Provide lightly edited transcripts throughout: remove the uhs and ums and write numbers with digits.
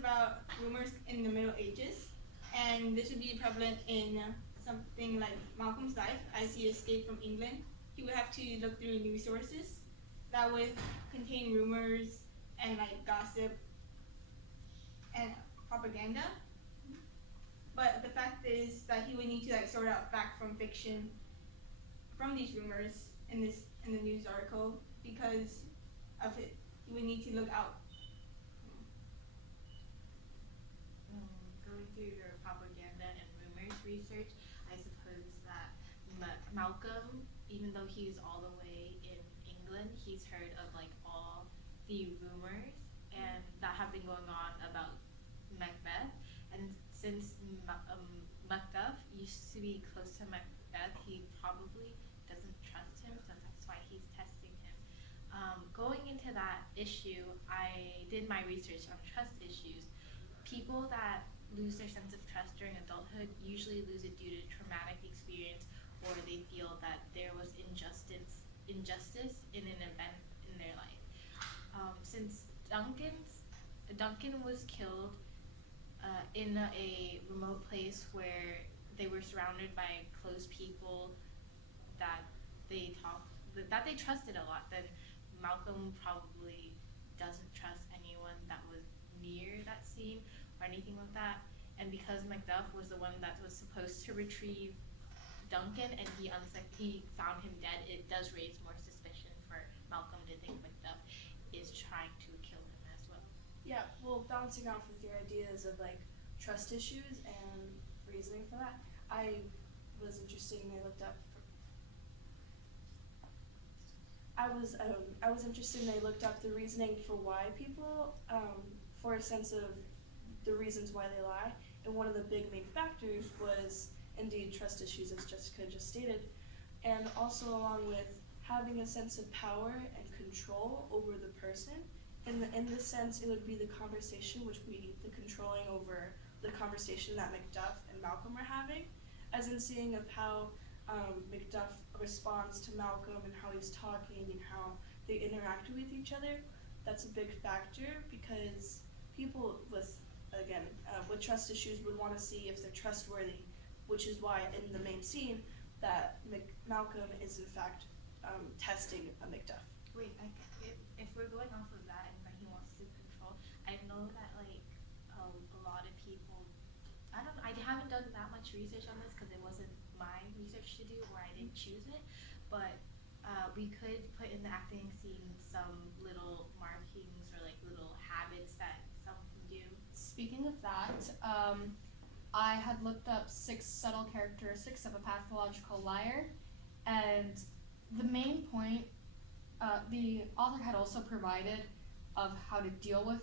about rumors in the Middle Ages, and this would be prevalent in something like Malcolm's life as he escaped from England. He would have to look through news sources that would contain rumors and like gossip and propaganda. But the fact is that he would need to like sort out fact from fiction from these rumors in the news article because of it. He would need to look out. Going through your propaganda and rumors research, I suppose that Malcolm, even though he's all the way in England, he's heard of like all the rumors and that have been going on about Macbeth. And since Macduff used to be close to Macbeth, he probably doesn't trust him, so that's why he's testing him. Going into that issue, I did my research on trust issues. People that lose their sense of trust during adulthood usually lose it due to traumatic experience, or they feel that there was injustice in an event in their life. Since Duncan was killed in a remote place where they were surrounded by close people that they trusted a lot, then Malcolm probably doesn't trust anyone that was near that scene or anything like that. And because Macduff was the one that was supposed to retrieve Duncan and he found him dead, it does raise more suspicion for Malcolm to think Macduff is trying to kill him as well. Yeah, well, bouncing off of your ideas of like trust issues and reasoning for that, I was interested and I looked up. I was interested and I looked up the reasoning for why people, for a sense of the reasons why they lie, and one of the big main factors was indeed trust issues, as Jessica just stated, and also along with having a sense of power and control over the person. In this sense, it would be the conversation, which would be the controlling over the conversation that Macduff and Malcolm are having, as in seeing of how Macduff responds to Malcolm and how he's talking and how they interact with each other. That's a big factor because people with trust issues would want to see if they're trustworthy, which is why in the main scene that Malcolm is in fact testing a Macduff. Wait, if we're going off of that and that he wants to control, I know that like a lot of people, I don't know, I haven't done that much research on this because it wasn't my research to do or I didn't choose it, but we could put in the acting scene some little markings or like little habits that some can do. Speaking of that, I had looked up 6 subtle characteristics of a pathological liar, and the main point the author had also provided of how to deal with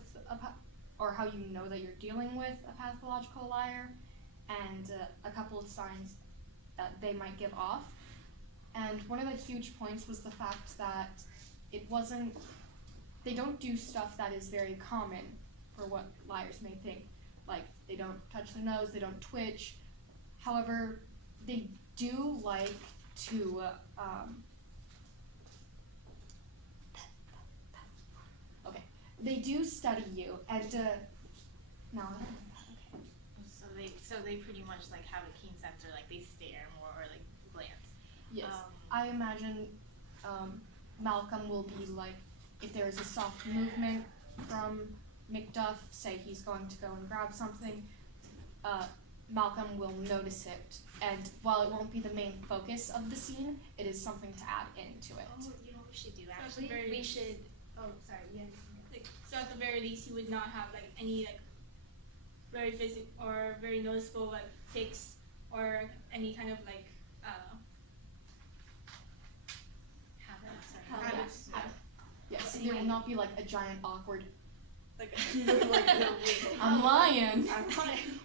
or how you know that you're dealing with a pathological liar, and a couple of signs that they might give off. And one of the huge points was the fact that they don't do stuff that is very common for what liars may think. Like, they don't touch their nose, they don't twitch. However, they do like to they do study you, and no. Okay. So they pretty much like have a keen sense, or like they stare more, or like glance. Yes. I imagine Malcolm will be like, if there is a soft movement from Macduff, say he's going to go and grab something, Malcolm will notice it, and while it won't be the main focus of the scene, it is something to add into it. Oh, you know what we should do actually? We should. Oh, sorry. Yeah. So at the very least, he would not have like any like very physical or very noticeable like tics or any kind of like habits. Yes, there will not be like a giant awkward. Like, I'm lying.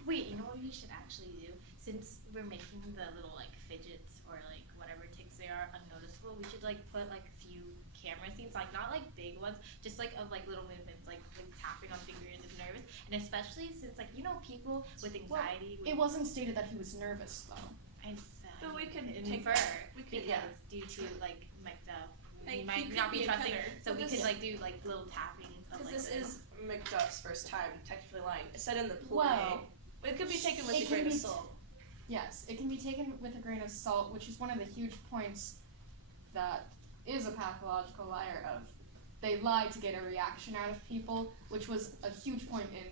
Wait, you know what we should actually do? Since we're making the little like fidgets or like whatever tics they are unnoticeable, we should like put like a few camera scenes, like not like big ones, just like of like little movements, like tapping on fingers if nervous, and especially since like people with anxiety. It wasn't stated that he was nervous though. But we could infer because due to like Macduff, he might not be trusting. So we could like do like little tapping. Because this is Macduff. Macduff's first time technically lying. It said in the play. Well, But it could be taken with it a can grain of be salt. yes, it can be taken with a grain of salt, which is one of the huge points that is a pathological liar of. They lied to get a reaction out of people, which was a huge point in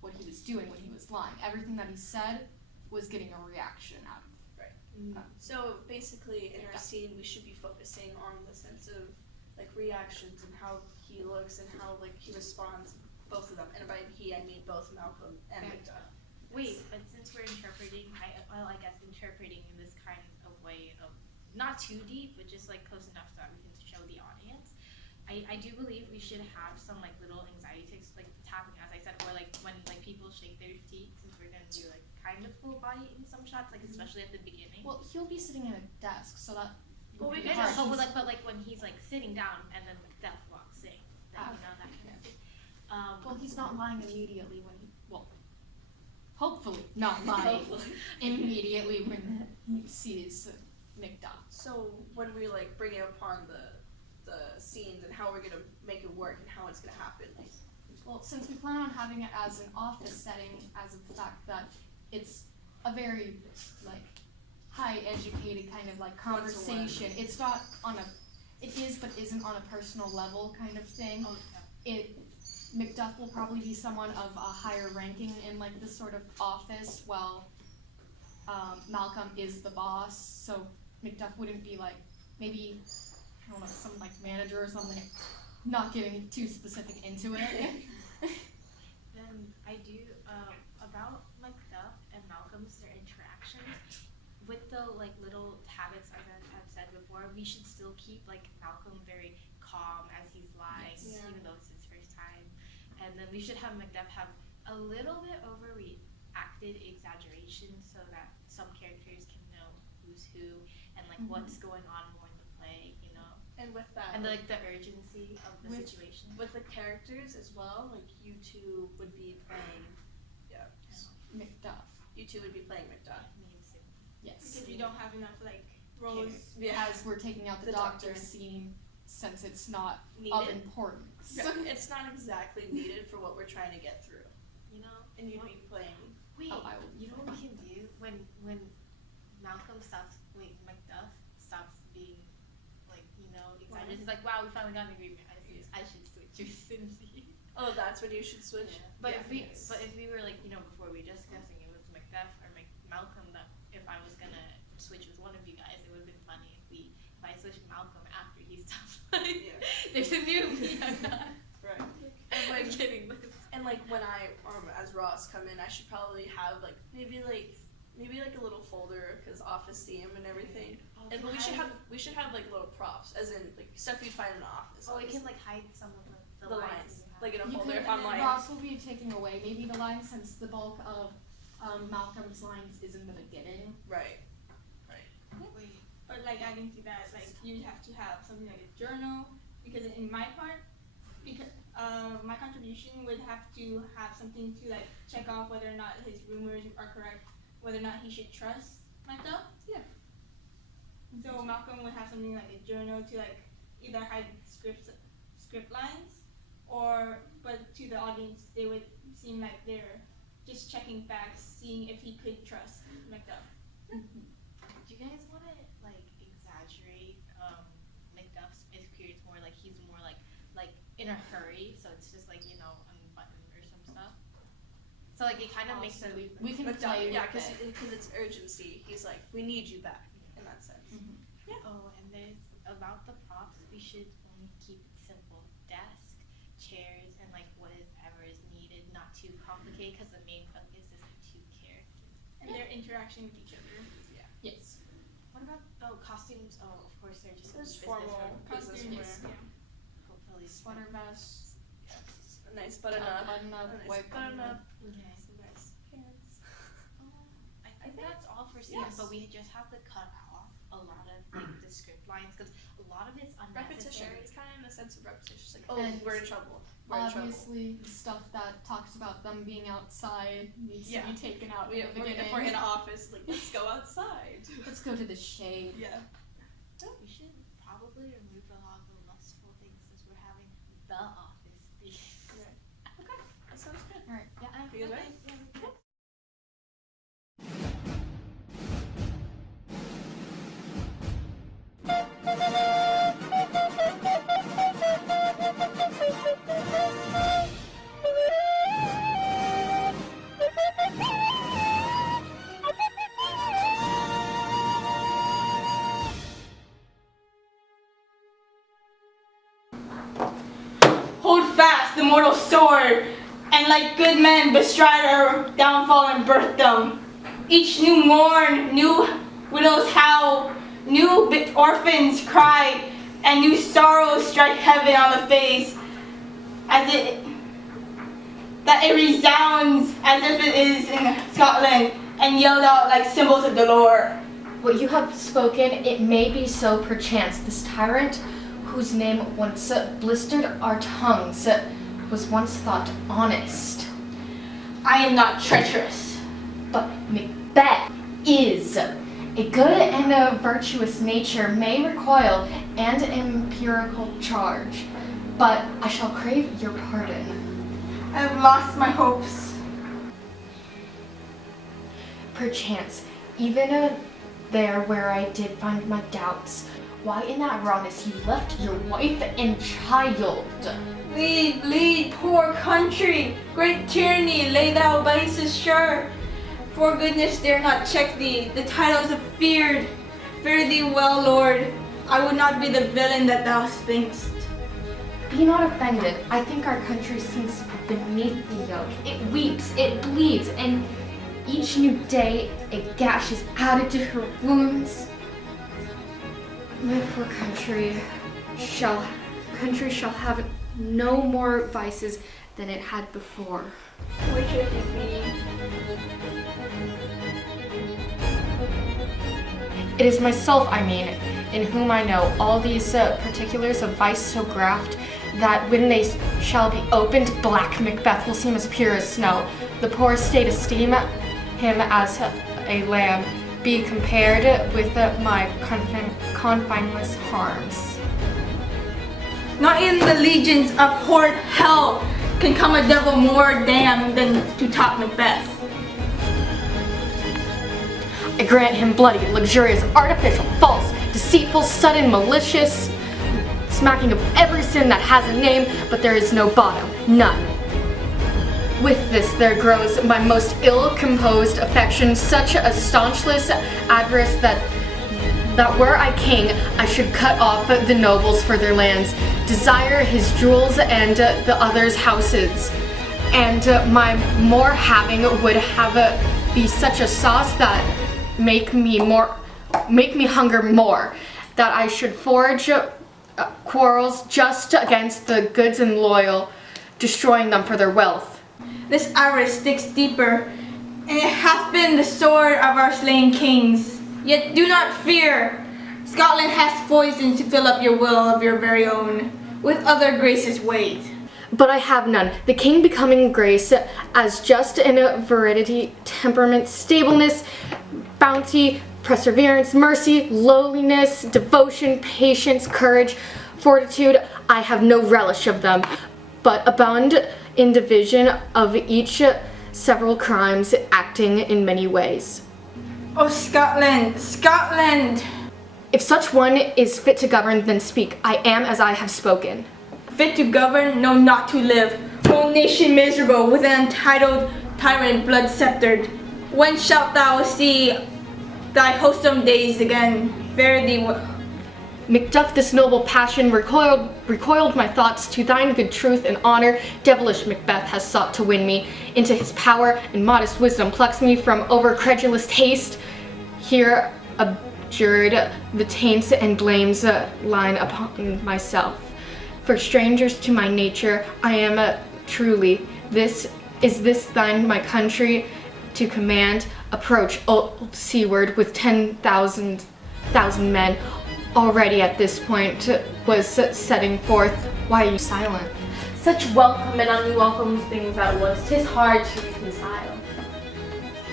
what he was doing when he was lying. Everything that he said was getting a reaction out of. So basically, in our scene, we should be focusing on the sense of like reactions and how he looks and how like he responds. Both of them, and by he I mean both Malcolm and Macduff. Wait, but since we're interpreting, I guess interpreting in this kind of way of not too deep, but just like close enough so that we can show the audience. I do believe we should have some like little anxiety ticks, like tapping, as I said, or like when like people shake their teeth, since we're gonna do like kind of full body in some shots, like especially at the beginning. Well, he'll be sitting at a desk, so that. Well, we I could know, just- but like when he's like sitting down and then Macduff walks in, then you know that kind of thing. Well, he's not lying immediately when he. Well, hopefully not lying immediately when he sees Macduff. So when we like bring it upon the scenes and how we're gonna make it work and how it's gonna happen, like Well, since we plan on having it as an office setting, as of the fact that it's a very like high educated kind of like One-to-one. conversation. It's not on a. It is, but isn't on a personal level kind of thing. Macduff will probably be someone of a higher ranking in like this sort of office, while Malcolm is the boss. So Macduff wouldn't be like maybe I don't know some like manager or something. Not getting too specific into it. Then I do about Macduff and Malcolm's their interactions with the like little habits as I have said before. We should still keep like Malcolm very calm as he's lying, Yes. even though it's his first time. And then we should have Macduff have a little bit overreacted exaggeration so that some characters can know who's who and like what's going on more in the play, you know. and with that And like the urgency of the With- situation. with the characters as well, like you two would be playing Macduff. you two would be playing Macduff. Yes. Because we don't have enough like roles. Yeah. As we're taking out the, The doctor doctor. scene, since it's not of Needed. importance. It's not exactly needed for what we're trying to get through. You know? And you'd be playing Wait, Oh, I will. you know what we can do when Macduff stops being like, you know, exaggerated. He's like, wow, we finally got an agreement. I should switch recently. Oh, that's when you should switch? But Yeah. if we were like, you know, before we were discussing it was Macduff or Malcolm, that if I was gonna switch with one of you guys, it would have been funny if I switched Malcolm after he stopped lying. Yeah. There's a new me. I'm not. Right. I'm kidding. And like when I as Ross come in, I should probably have like maybe like a little folder because office theme and everything. And but we should have like little props, as in like stuff you'd find in an office. Oh, we obviously. can like hide some of the The lines. lines, we have. like in a You folder could- if I'm like Ross will be taking away maybe the line, since the bulk of Malcolm's lines is in the beginning. right. Wait. But like adding to that, like you have to have something like a journal, because in my part, because my contribution would have to have something to like check off whether or not his rumors are correct, whether or not he should trust Macduff. Yeah. So Malcolm would have something like a journal to like either hide script lines, or but to the audience they would seem like they're just checking facts, seeing if he could trust Macduff. Do you guys want to like exaggerate Macduff's experience more? Like he's more like in a hurry, so it's just like, you know, unbuttoned or some stuff. So like it kind of makes it. We can Macduff, play yeah, with it. because it's urgency. He's like, we need you back in that sense. Oh, and there's about the props. We should only keep it simple: desk, chairs, and like whatever is needed. Not too complicated, because the main focus is the two characters. And their interaction with each other. Yes. What about costumes? Oh, of course they're just It's business formal. wear. Business Costumes, wear. yeah. Hopefully. Sweater vest, A nice button up. button up, A nice white button button up. Okay. Some nice pants. I think that's all for scenes, Yes. but we just have to cut off a lot of like the script lines because a lot of it's Repetition. unnecessary. It's kind of in the sense of repetition. It's like, oh, And we're in trouble. We're in trouble. obviously stuff that talks about them being outside needs Yeah. to be taken out We, in the if beginning. we're in an office, like, let's go outside. Let's go to the shade. Yeah. We should probably remove a lot of the lustful things since we're having the office theme. Okay. sword, and like good men bestride our downfall and birth them. Each new morn, new widows howl, new orphans cry, and new sorrows strike heaven on the face, that it resounds as if it is in Scotland, and yelled out like symbols of dolor. What you have spoken, it may be so perchance. This tyrant, whose name once blistered our tongues, was once thought honest. I am not treacherous. But Macbeth is. A good and a virtuous nature may recoil and empirical charge, but I shall crave your pardon. I have lost my hopes. Perchance, even there where I did find my doubts, why in that rawness you left your wife and child? Lead, poor country, great tyranny, lay thou vices sure. For goodness dare not check thee, the titles of feared. Fare thee well, Lord, I would not be the villain that thou thinkst. Be not offended. I think our country sinks beneath the yoke. It weeps, it bleeds, and each new day a gash is added to her wounds. My poor country shall have no more vices than it had before. Which should it be? It is myself, I mean, in whom I know all these particulars of vice so graft, that when they shall be opened, black Macbeth will seem as pure as snow. The poor state esteem him as a lamb, be compared with my confineless harms. Not in the legions of horrid hell can come a devil more damned than to top Macbeth. I grant him bloody, luxurious, artificial, false, deceitful, sudden, malicious, smacking of every sin that has a name, but there is no bottom, none. With this there grows my most ill-composed affection, such a staunchless avarice that were I king, I should cut off the nobles for their lands, desire his jewels and the others' houses, and my more having would have be such a sauce that make me hunger more, that I should forge quarrels just against the goods and loyal, destroying them for their wealth. This avarice sticks deeper, and it hath been the sword of our slain kings. Yet do not fear. Scotland has poison to fill up your will of your very own, with other graces weighed. But I have none. The king becoming grace as just in veridity, temperament, stableness, bounty, perseverance, mercy, lowliness, devotion, patience, courage, fortitude. I have no relish of them, but abound in division of each several crimes, acting in many ways. Oh, Scotland, Scotland! If such one is fit to govern, then speak. I am as I have spoken. Fit to govern, no, not to live. Whole nation miserable, with an untitled tyrant blood-sceptered. When shalt thou see thy wholesome days again? Fare thee well. Macduff, this noble passion recoiled my thoughts to thine good truth and honor. Devilish Macbeth has sought to win me into his power, and modest wisdom plucks me from over-credulous taste. Here abjured the taints and blames line upon myself. For strangers to my nature, I am truly. This thine my country to command? Approach, old seaward, with 10,000 men. Already at this point was setting forth. Why are you silent? Such welcome and unwelcome things at once, 'tis hard to reconcile.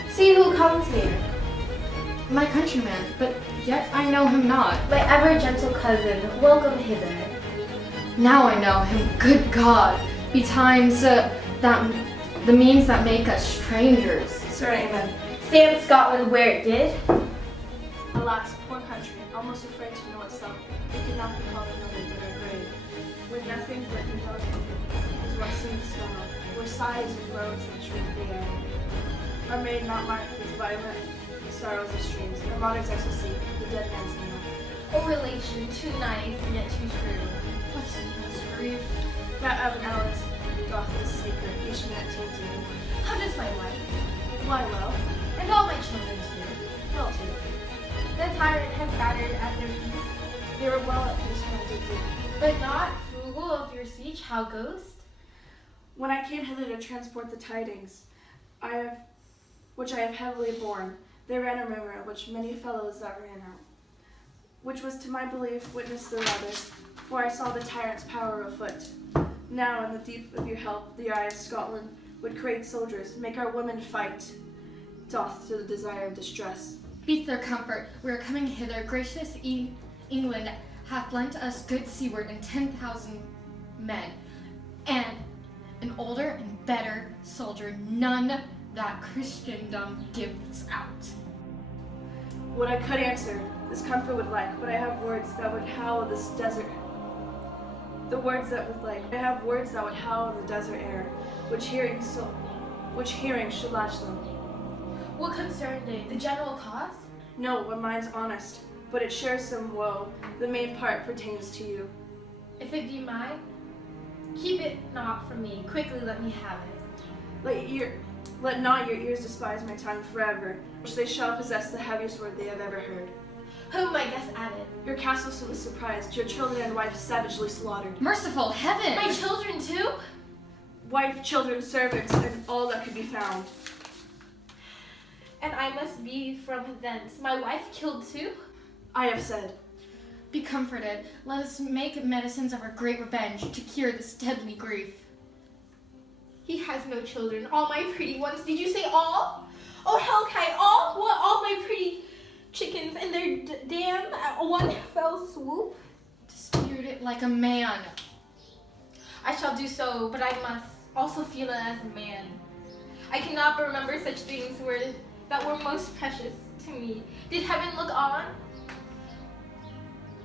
See who comes here. My countryman, but yet I know him not. My ever gentle cousin, welcome hither. Now I know him, good God, betimes the means that make us strangers. Sir, amen. Stand Scotland where it did. Alas, poor country, almost afraid to know itself, it could not be called another but our grave. When nothing but rebellion is what seemed to swallow, where sighs and groans that shrink the air. Are made not marked with violent sorrows of streams, or modern ecstasy, the dead man's nail. O relation, too nice and yet too true. What's grief? That of an Alice, doth this sacred each minute tainted. How does my wife? Why well? And all my children too. Well too. The tyrant has battered at their feast, They were well at peace when I did thee. but not frugal of your speech. How goest? When I came hither to transport the tidings, which I have heavily borne, there ran a rumor, which many fellows that ran out, which was to my belief witness the rather, for I saw the tyrant's power afoot. Now, in the deep of your help, the eye of Scotland would create soldiers, make our women fight, doth to the desire of distress. Be their comfort. We are coming hither. Gracious England hath lent us good seaward and 10,000 men, and an older and better soldier, none that Christendom gives out. What I could answer, this comfort would like, but I have words that would howl this desert. The words that would like, I have words that would howl in the desert air, which hearing should latch them. What concerned it? The general cause? No, when mine's honest, but it shares some woe. The main part pertains to you. If it be mine, keep it not from me. Quickly let me have it. Let not your ears despise my tongue forever, which they shall possess the heaviest word they have ever heard. Whom I guess added. Your castle was surprised, your children and wife savagely slaughtered. Merciful heaven! My children too? Wife, children, servants, and all that could be found. And I must be from thence. My wife killed too? I have said. Be comforted. Let us make medicines of our great revenge to cure this deadly grief. He has no children. All my pretty ones. Did you say all? Oh, Hellkite, all? What? All my pretty chickens and their dam at one fell swoop? Dispute it like a man. I shall do so, but I must also feel it as a man. I cannot but remember such things that were most precious to me. Did heaven look on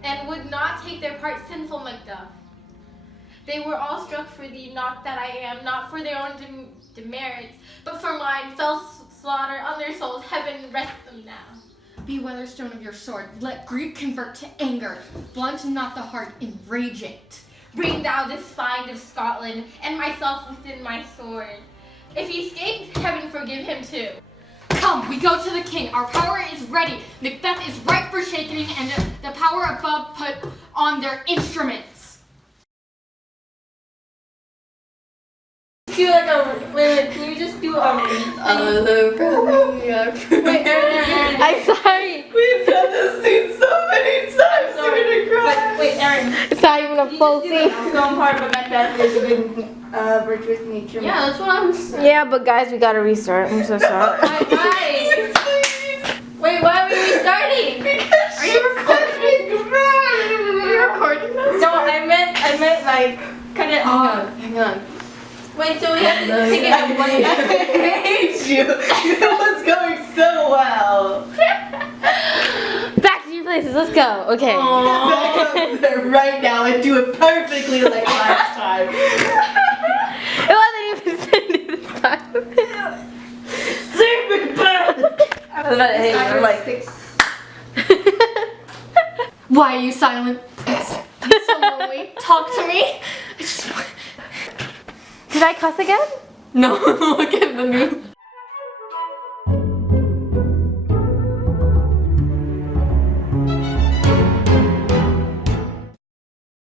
and would not take their part, sinful Macduff? They were all struck for thee, not that I am, not for their own demerits, but for mine. Fell slaughter on their souls, heaven rest them now. Be Weatherstone of your sword. Let grief convert to anger. Blunt not the heart, enrage it. Bring thou this find of Scotland, and myself within my sword. If he escaped, heaven forgive him too. Come, we go to the king. Our power is ready. Macbeth is ripe for shaking, and the power above put on their instruments. Do like a wait, can you just do a wait, Erin. I'm sorry. We've done this scene so many times. Sorry. You're gonna cry. Wait, Erin. It's not even a full You scene. just do the outcome part, but Macbeth is a good, virtuous nature. Yeah, that's what I'm saying. Yeah, but guys, we gotta restart. I'm so sorry. Why? Wait, why are we restarting? Are you recording? Are you recording this? No, I meant like cut it off. Hang on. Wait, so we have to take it at one I time. hate you. It was going so well. Back to your places. Let's go. Okay. Back up there right now and do it perfectly like last time. It wasn't even this time. Sing Macbeth. I'm like Why are you silent? I'm so lonely. Talk to me. Did I cuss again? No, look at the new.